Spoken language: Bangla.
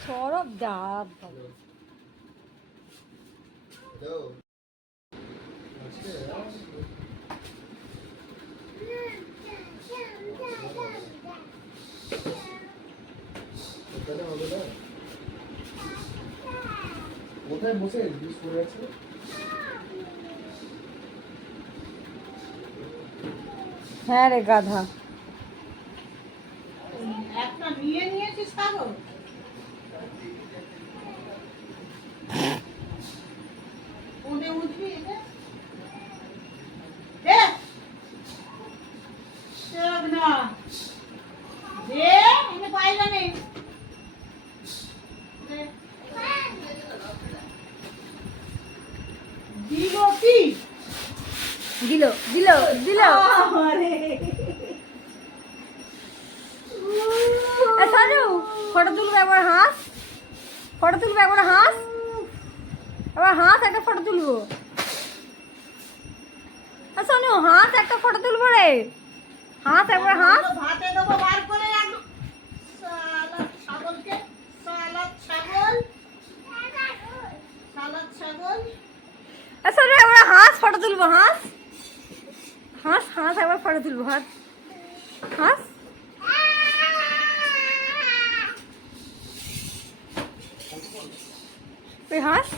সরব ডাব কোথায় বসে জিজ্ঞেস করে আছে? হ্যাঁ রে গাধা একটা নিয়ে নিয়েছিস কাগজ ওদের উঠবি এদের না দে এনে পাইলা নেই দিল কি দিল দিল দিল সানু ফটো তুলবে একবার হাস ফটো তুলবে একবার হাস এবার হাস একটা ফটো তুলবো সানু হাস একটা ফটো তুলবো রে হাস একবার হাস ভাতে দেবো বার করে রাখ সালাদ ছাগলকে সালাদ ছাগল সালাদ ছাগল সানু একবার হাস ফটো তুলবো হাস হাস হাস একবার ফটো তুলবো হাস হাস হাস